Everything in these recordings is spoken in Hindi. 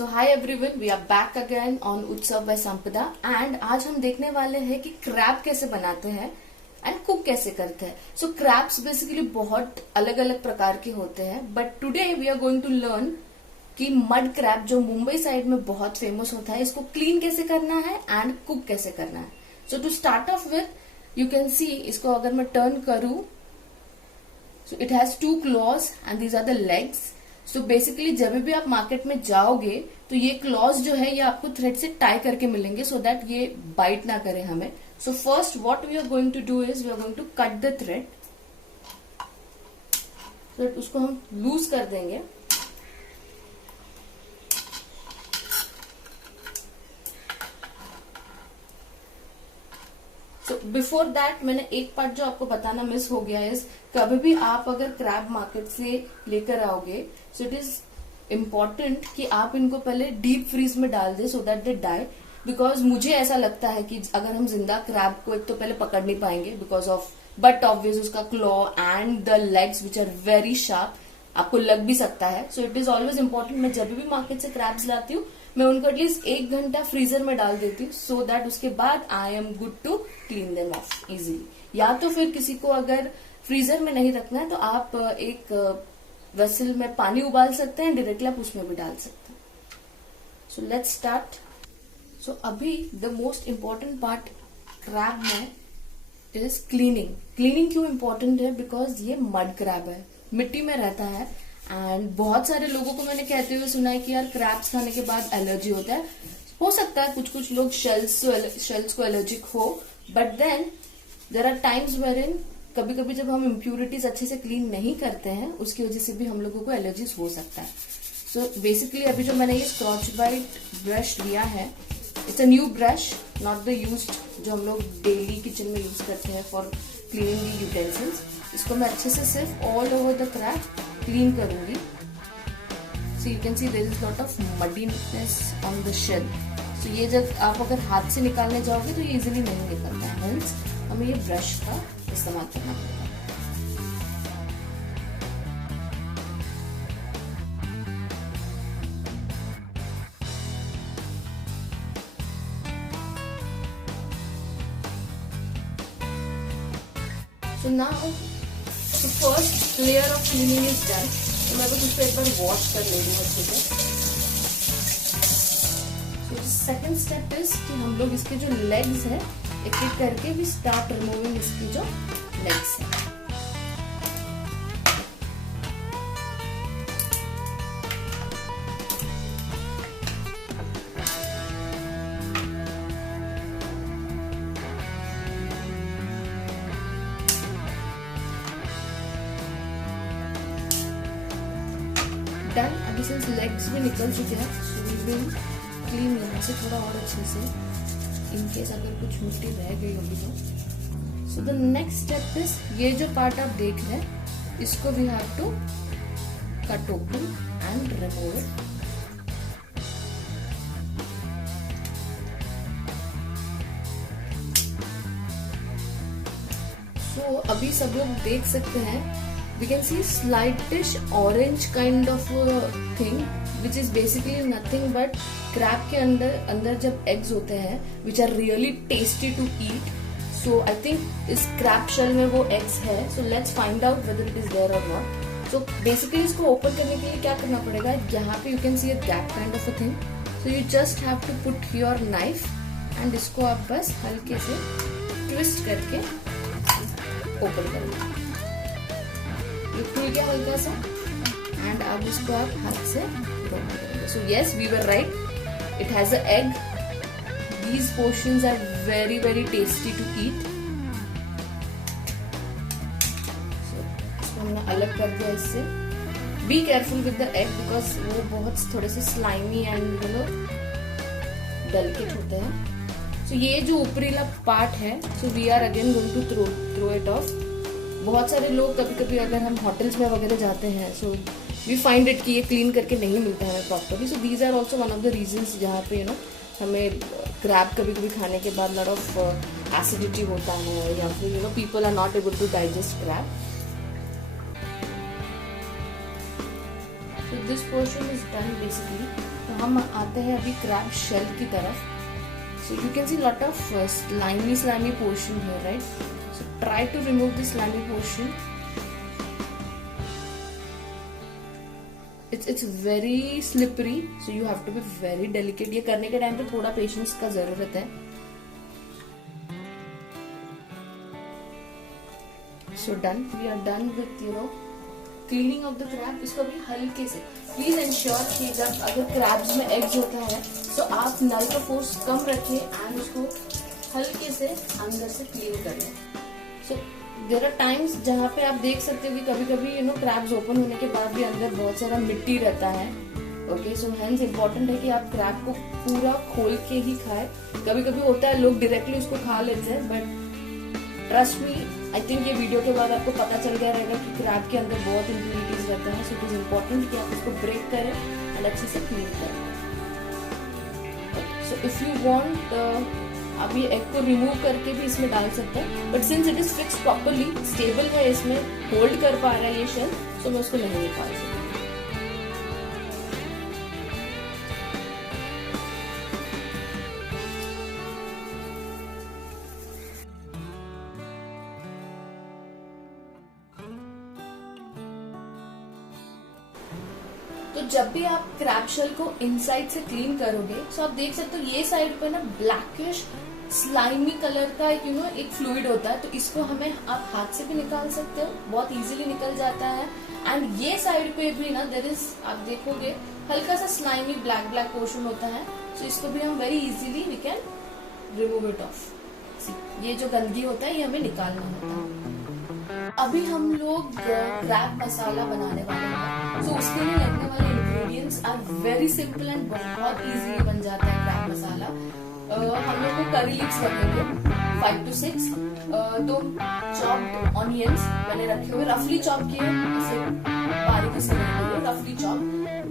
So hi everyone, we are back again on Utsav by Sampada and आज हम देखने वाले हैं कि क्रैब कैसे बनाते हैं एंड कुक कैसे करते हैं। सो क्रैब्स बेसिकली बहुत अलग अलग प्रकार के होते हैं, but today we are going to learn कि मड क्रैब जो मुंबई साइड में बहुत फेमस होता है, इसको क्लीन कैसे करना है एंड कुक कैसे करना है। So to start off with you can see, इसको अगर मैं टर्न करूं, so it has 2 claws and these are the legs. So basically जब भी आप मार्केट में जाओगे तो ये क्लॉज जो है ये आपको थ्रेड से टाई करके मिलेंगे सो दैट ये बाइट ना करे हमें। So first what we are going to do is we are going to cut the thread, तो उसको हम लूज कर देंगे। बिफोर दैट मैंने एक पार्ट जो आपको बताना मिस हो गया है, कभी भी आप अगर क्रैब मार्केट से लेकर आओगे सो इट इज इम्पॉर्टेंट कि आप इनको पहले डीप फ्रीज में डाल दे so that they die. Because मुझे ऐसा लगता है कि अगर हम जिंदा क्रैब को एक तो पहले पकड़ नहीं पाएंगे बिकॉज ऑफ, बट ऑब्वियस उसका claw and the legs which are very sharp, आपको लग भी सकता है। So it is always important, मैं जब भी मार्केट से क्रैब्स लाती हूँ मैं उनको एटलीस्ट 1 घंटा फ्रीजर में डाल देती हूँ सो दैट उसके बाद I am good to clean them off easily. या तो फिर किसी को अगर फ्रीजर में नहीं रखना है तो आप एक वेसल में पानी उबाल सकते हैं, डायरेक्टली आप उसमें भी डाल सकते हैं। So let's start. सो अभी the most important part crab में इज क्लीनिंग। क्लीनिंग क्यों इम्पोर्टेंट है? बिकॉज ये मड क्रैब है, मिट्टी में रहता है एंड बहुत सारे लोगों को मैंने कहते हुए सुना है कि यार क्रैब्स खाने के बाद एलर्जी होता है। हो सकता है कुछ लोग शेल्स को एलर्जिक हो, but then there are times wherein कभी कभी जब हम इम्प्यूरिटीज अच्छे से क्लीन नहीं करते हैं उसकी वजह से भी हम लोगों को एलर्जीज हो सकता है। सो बेसिकली अभी जो मैंने ये स्क्रॉच ब्राइट ब्रश लिया है, it's a new brush, not the used जो हम लोग डेली किचन में यूज करते हैं फॉर क्लीनिंग दी यूटेंसिल्स। इसको मैं अच्छे से सिर्फ all over the crab clean करूंगी। So you can see there is lot of muddiness on the shell. सो ये जब आप अगर हाथ से निकालने जाओगे तो ये इजीली नहीं निकलता है, हेंस हमें ये ब्रश का इस्तेमाल करना पड़ेगा। So now the first layer of cleaning is done. तो मैं बस उसको एक बार वॉश कर ले रही हूँ अच्छे से। So सेकेंड स्टेप इज कि हम लोग इसके जो लेग्स हैं एक एक करके भी स्टार्ट रिमूविंग इसकी जो लेग्स है। डन। अभी सिंस लेग्स भी निकल चुके हैं सो वी विल क्लीन यहाँ से थोड़ा और अच्छे से, इनकेस अगर कुछ मिट्टी रह गई होगी तो। So the next step is, ये जो पार्ट आप देख रहे हैं इसको we have to cut open and remove it. So अभी सब लोग देख सकते हैं, we can see slightish orange kind of thing which is basically nothing but crab के अंदर जब eggs होते हैं which are really tasty to eat, so I think इस crab shell में वो eggs है। so let's find out whether it is there or not। so basically इसको open करने के लिए क्या करना पड़ेगा, यहाँ पे you can see a gap kind of a thing, so you just have to put your knife and इसको आप बस हल्के से twist करके open करेंगे। ये खुल गया हल्का सा एंड अब इसको आप हाथ से रोल करेंगे। So yes, we were right, it has a egg. These portions are very very tasty to eat. So इसको हमने अलग कर दिया इससे। Be careful with the egg because वो बहुत थोड़े से स्लाइमी एंड डेलिकेट होते हैं। सो ये जो ऊपरीला पार्ट है, so we are again going to throw it off. बहुत सारे लोग कभी कभी अगर हम होटल्स में वगैरह जाते हैं सो वी फाइंड इट कि ये क्लीन करके नहीं मिलता है properly. So these are also one of the reasons जहाँ पे हमें क्रैब कभी कभी खाने के बाद लॉट ऑफ एसिडिटी होता है या फिर people are not able to digest crab. So this portion is done basically. तो हम आते हैं अभी क्रैब शेल की तरफ. So you can see lot of slimy portion here, right? So try to remove the slimy portion. It's very slippery, so you have to be very delicate. ये करने के टाइम पे थोड़ा पेशेंस का जरूरत है. So done. We are done with cleaning of the crab. इसको भी हल्के से प्लीज इंश्योर कि जब अगर क्रैब्स में एग्स होता है तो आप नल का फोर्स कम रखिए एंड उसको हल्के से अंदर से क्लीन कर लें. सो देयर आर टाइम्स जहाँ पे आप देख सकते हो कि कभी कभी क्रैब्स ओपन होने के बाद भी अंदर बहुत सारा मिट्टी रहता है. ओके, सो हेंस इम्पोर्टेंट है कि आप क्रैब को पूरा खोल के ही खाएं. कभी कभी होता है लोग डायरेक्टली उसको खा लेते हैं, but trust me, I think ये वीडियो के बाद आपको पता चल गया रहेगा कि क्रैब के अंदर बहुत इम्प्यूरिटीज रहते हैं. सो इट इज इम्पोर्टेंट कि आप उसको ब्रेक करें एंड अच्छे से क्लीन करें. सो इफ यू वांट आप ये एग को रिमूव करके भी इसमें डाल सकते हैं, but since it is fix properly, stable है, इसमें होल्ड कर पा रहा है ये शेल, सो मैं उसको नहीं निकाल सकती. तो जब भी आप क्रैब शेल को इनसाइड से क्लीन करोगे, तो आप देख सकते हो ये साइड पे ना ब्लैकिश स्लाइमी कलर का एक फ्लूइड होता है. तो इसको हमें आप हाथ से भी निकाल सकते हो, बहुत इजीली निकल जाता है. एंड ये साइड पे भी ना देयर इज, आप देखोगे हल्का सा स्लाइमी ब्लैक पोर्शन होता है. तो इसको भी हम very easily we can remove it off. ये जो गंदगी होता है ये हमें निकालना होता है. अभी हम लोग क्रैब मसाला बनाने वाले हैं. तो उसके लिए लगने वाले ingredients are very simple and बहुत इजीली बन जाता है क्रैब मसाला. हम लोग को करी लीव्स लगेंगे 5 to 6, 2 चॉप्ड ऑनियंस मैंने रखे हुए, रफली चॉप किए, ऐसे बारीकी से नहीं, रफली चॉप.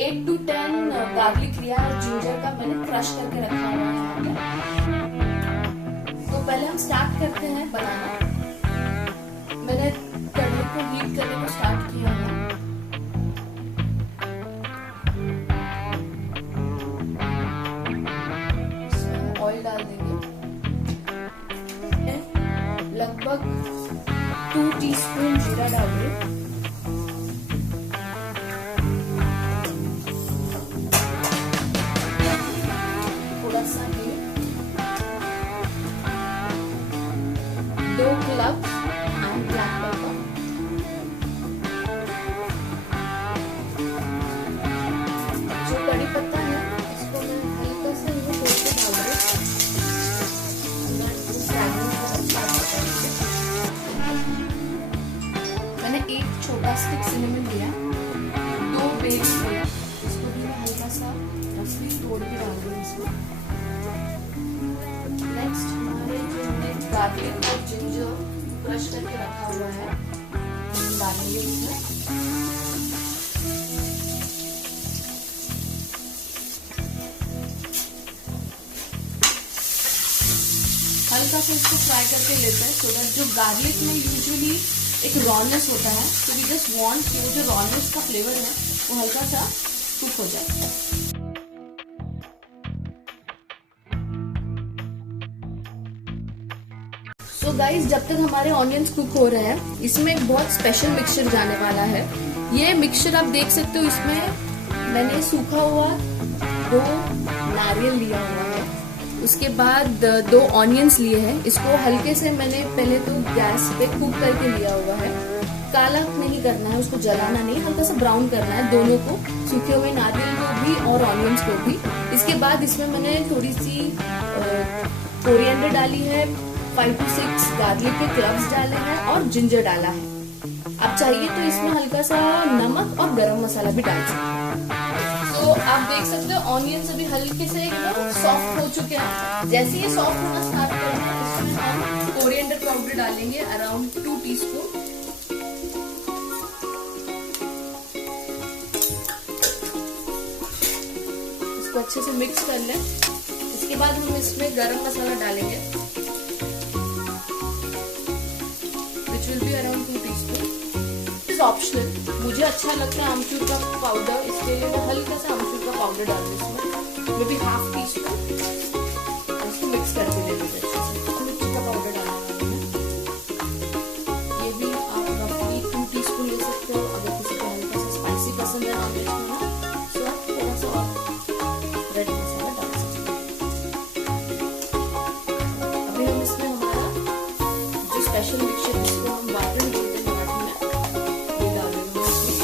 8 to 10 गार्लिक लिया और जिंजर का मैंने क्रश करके रखा हुआ है यहाँ पे. तो पहले हम स्टार्ट करते हैं बनाना. मैंने कढ़ाई को हीट करने को स्टार्ट किया है. ऑयल डाल देंगे, लगभग 2 टीस्पून जीरा डाल दें. थोड़ा सा हींग, 2 क्लव्स एंड ब्लैक पेपर. जो कड़ी पत्ता है इसको मैं हल्का सा तोड़ के डाल रही हूँ. मैंने 1 छोटा स्टिक सिनेमन लिया, 2 बे लीफ लिया, इसको भी मैं हल्का सा रफली तोड़ के डाल रही हूँ इसमें. नेक्स्ट हमारे जो हमने गार्लिक और जिंजर क्रश करके रखा हुआ है डालेंगे इसमें. हल्का सा इसको फ्राई करके लेते हैं, सो दैट जो गार्लिक में यूजुअली एक रॉनेस होता है, तो वी जस्ट वांट कि जो रॉनेस का फ्लेवर है वो हल्का सा कुक हो जाए. सो गाइस, जब तक हमारे ऑनियंस कुक हो रहे हैं, इसमें एक बहुत स्पेशल मिक्सचर जाने वाला है. ये मिक्सचर आप देख सकते हो, इसमें मैंने सूखा हुआ 2 नारियल लिया हुआ है, उसके बाद 2 ऑनियंस लिए हैं. इसको हल्के से मैंने पहले तो गैस पे कुक करके लिया हुआ है. काला नहीं करना है, उसको जलाना नहीं, हल्का सा ब्राउन करना है दोनों को, सूखे हुए नारियल को भी और ऑनियंस को भी. इसके बाद इसमें मैंने थोड़ी सी कोरिएंडर डाली है, 5 to 6 गार्लिक के क्लव्स डाले हैं और जिंजर डाला है. आप चाहिए तो इसमें हल्का सा नमक और गरम मसाला भी डाल सकते हैं. तो आप देख सकते हो ऑनियंस अभी हल्के से सॉफ्ट हो चुके हैं. जैसे ये सॉफ्ट होना स्टार्ट करेंगे, इसमें हम कोरिएंडर पाउडर डालेंगे अराउंड 2 टीस्पून. इसको अच्छे से मिक्स कर लें. इसके बाद हम इसमें गरम मसाला डालेंगे, which will be around 2 teaspoon. Optional, मुझे अच्छा लगता है आमचूर का पाउडर, इसके लिए मैं हल्का सा आमचूर का पाउडर डाल दूँ इसमें, may be half tea spoon, इसको मिक्स करके दे देते अच्छे से। मिर्ची का पाउडर डालना है, ये भी आप रफली 2 टीस्पून ले सकते हो। अगर किसी को हल्का सा स्पाइसी पसंद है नॉनवेज में तो आप थोड़ा सा और रेड मसाला डाल सकते हो। अभी हम इसमें हमारा जो स्पेशल मिक्सचर जिसको हम वाटन बोलते हैं मराठी में, ये डाल देंगे इसमें।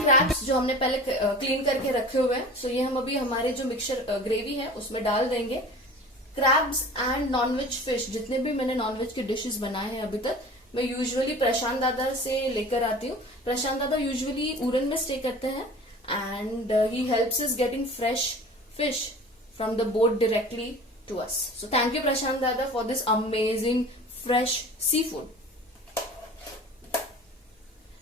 क्रैब्स जो हमने पहले क्लीन करके रखे हुए हैं, सो ये हम अभी हमारे जो मिक्सचर ग्रेवी है उसमें डाल देंगे। क्रैब्स एंड नॉनवेज फिश, जितने भी मैंने नॉनवेज के डिशेस बनाए हैं अभी तक, मैं यूजुअली प्रशांत दादा से लेकर आती हूँ। प्रशांत दादा यूजुअली उरन में स्टे करते हैं and he helps us getting fresh fish from the boat directly to us. So thank you Prashant dada for this amazing fresh seafood.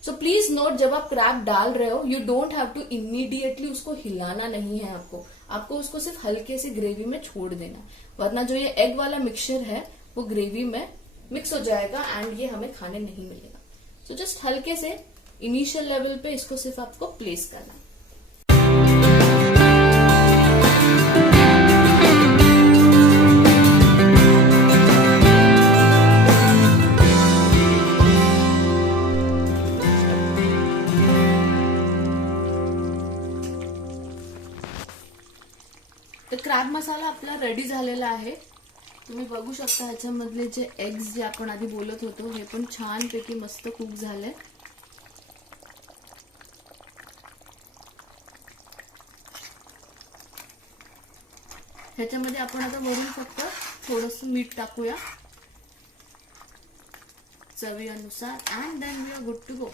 So please note, जब आप क्रैब डाल रहे हो you don't have to immediately उसको हिलाना नहीं है, आपको उसको सिर्फ हल्के से ग्रेवी में छोड़ देना, वरना जो ये एग वाला मिक्सचर है वो ग्रेवी में मिक्स हो जाएगा एंड ये हमें खाने नहीं मिलेगा। सो जस्ट हल्के से इनिशियल लेवल पे इसको सिर्फ आपको प्लेस करना है। तर क्रॅब मसाला आपला रेडी झालेला आहे। तुम्ही बघू शकता ह्याच्यामधले जे एग्स जे आपण आधी बोलत होतो हे पण छानपैकी मस्त कुक झाले। ह्याच्यामध्ये आपण आता वरून फक्त थोडंसं मीठ टाकूया चवीनुसार and then we are good to go.